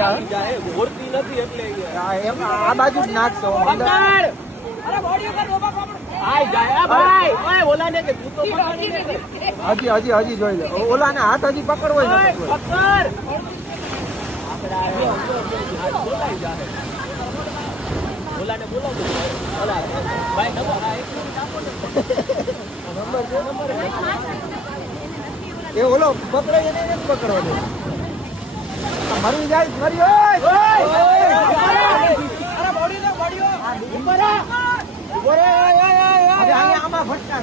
જાય ઓળતી નથી એટલે એમ આ બાજુ જ નાખશો હજી જોઈ લે ઓલા ને હાથ હજી પકડવો ઓલાને બોલાવો ભાઈ નંબર એ ઓલો પકડે એને નથી પકડવાનો મરી જાય મરી આમાં ફટકા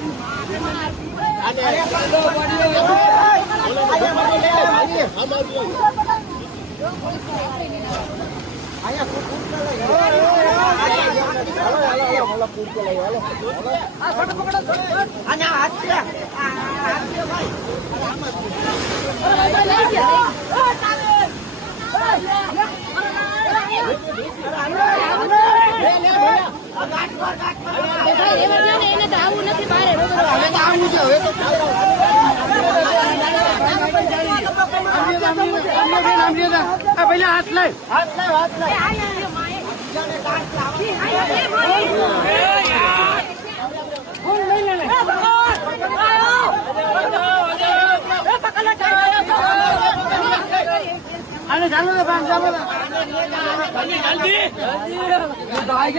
પેલા હાથ લઈ અને ચાલો ને ભાઈ ભાઈ